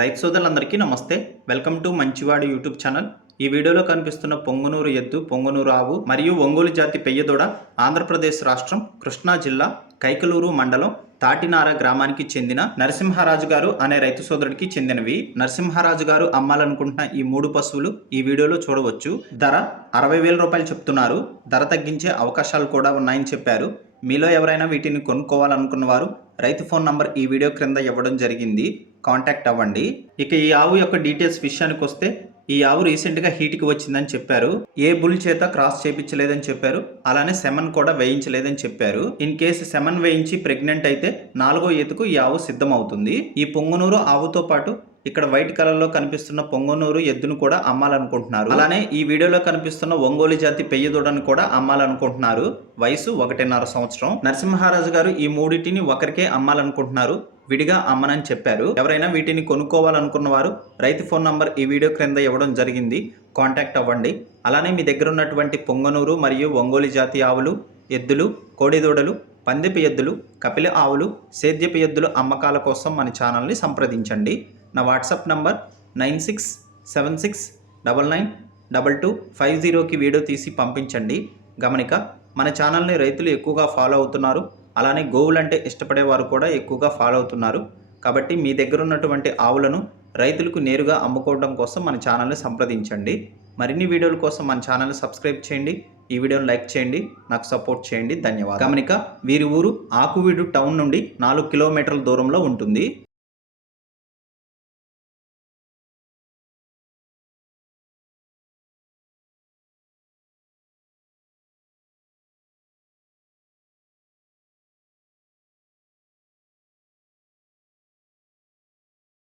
రైతు సోదరులందరికీ నమస్తే. వెల్కమ్ టు మంచివాడు యూట్యూబ్ ఛానల్. ఈ వీడియోలో కనిపిస్తున్న పొంగనూరు ఎద్దు, పొంగనూరు ఆవు మరియు ఒంగోలు జాతి పెయ్యదూడ ఆంధ్రప్రదేశ్ రాష్ట్రం కృష్ణా జిల్లా కైకలూరు మండలం తాటినార గ్రామానికి చెందిన నరసింహరాజు గారు అనే రైతు సోదరుడికి చెందినవి. నరసింహరాజు గారు అమ్మాలనుకుంటున్న ఈ 3 పశువులు ఈ వీడియోలో చూడవచ్చు. ధర 60,000 రూపాయలు చెప్తున్నారు. ధర తగ్గించే అవకాశాలు కూడా ఉన్నాయని చెప్పారు. మీలో ఎవరైనా వీటిని కొనుక్కోవాలనుకున్న వారు రైతు ఫోన్ నంబర్ ఈ వీడియో క్రింద ఇవ్వడం జరిగింది, కాంటాక్ట్ అవ్వండి. ఇక ఈ ఆవు యొక్క డీటెయిల్స్ విషయానికి వస్తే, ఈ ఆవు రీసెంట్గా హీట్కి వచ్చిందని చెప్పారు. ఏ బుల్ చేత క్రాస్ చేయించలేదని చెప్పారు. అలానే సెమన్ కూడా వేయించలేదని చెప్పారు. ఇన్ కేసు సెమన్ వేయించి ప్రెగ్నెంట్ అయితే 4వ ఈతకు ఈ ఆవు సిద్ధమవుతుంది. ఈ పొంగనూరు ఆవుతో పాటు ఇక్కడ వైట్ కలర్ లో కనిపిస్తున్న పొంగనూరు ఎద్దును కూడా అమ్మాలనుకుంటున్నారు. అలానే ఈ వీడియోలో కనిపిస్తున్న ఒంగోలు జాతి పెయ్యదూడను కూడా అమ్మాలనుకుంటున్నారు. వయసు 1.5 సంవత్సరం. నరసింహరాజు గారు ఈ మూడింటిని ఒకరికే అమ్మాలనుకుంటున్నారు, విడిగా అమ్మనని చెప్పారు. ఎవరైనా వీటిని కొనుక్కోవాలనుకున్న వారు రైతు ఫోన్ నంబర్ ఈ వీడియో క్రింద ఇవ్వడం జరిగింది, కాంటాక్ట్ అవ్వండి. అలానే మీ దగ్గర ఉన్నటువంటి పొంగనూరు మరియు ఒంగోలు జాతి ఆవులు, ఎద్దులు, కోడిదూడలు, పందెపు ఎద్దులు, కపిల ఆవులు, సేద్యపు ఎద్దులు అమ్మకాల కోసం మన ఛానల్ని సంప్రదించండి. నా వాట్సాప్ నంబర్ 9676992250కి వీడియో తీసి పంపించండి. గమనిక, మన ఛానల్ని రైతులు ఎక్కువగా ఫాలో అవుతున్నారు. అలానే గోవులంటే ఇష్టపడేవారు కూడా ఎక్కువగా ఫాలో అవుతున్నారు. కాబట్టి మీ దగ్గర ఉన్నటువంటి ఆవులను రైతులకు నేరుగా అమ్ముకోవడం కోసం మన ఛానల్ని సంప్రదించండి. మరిన్ని వీడియోల కోసం మన ఛానల్ని సబ్స్క్రైబ్ చేయండి. ఈ వీడియోని లైక్ చేయండి, నాకు సపోర్ట్ చేయండి. ధన్యవాదాలు. గమనిక, వీరి ఊరు ఆకువీడు టౌన్ నుండి 4 కిలోమీటర్ల దూరంలో ఉంటుంది.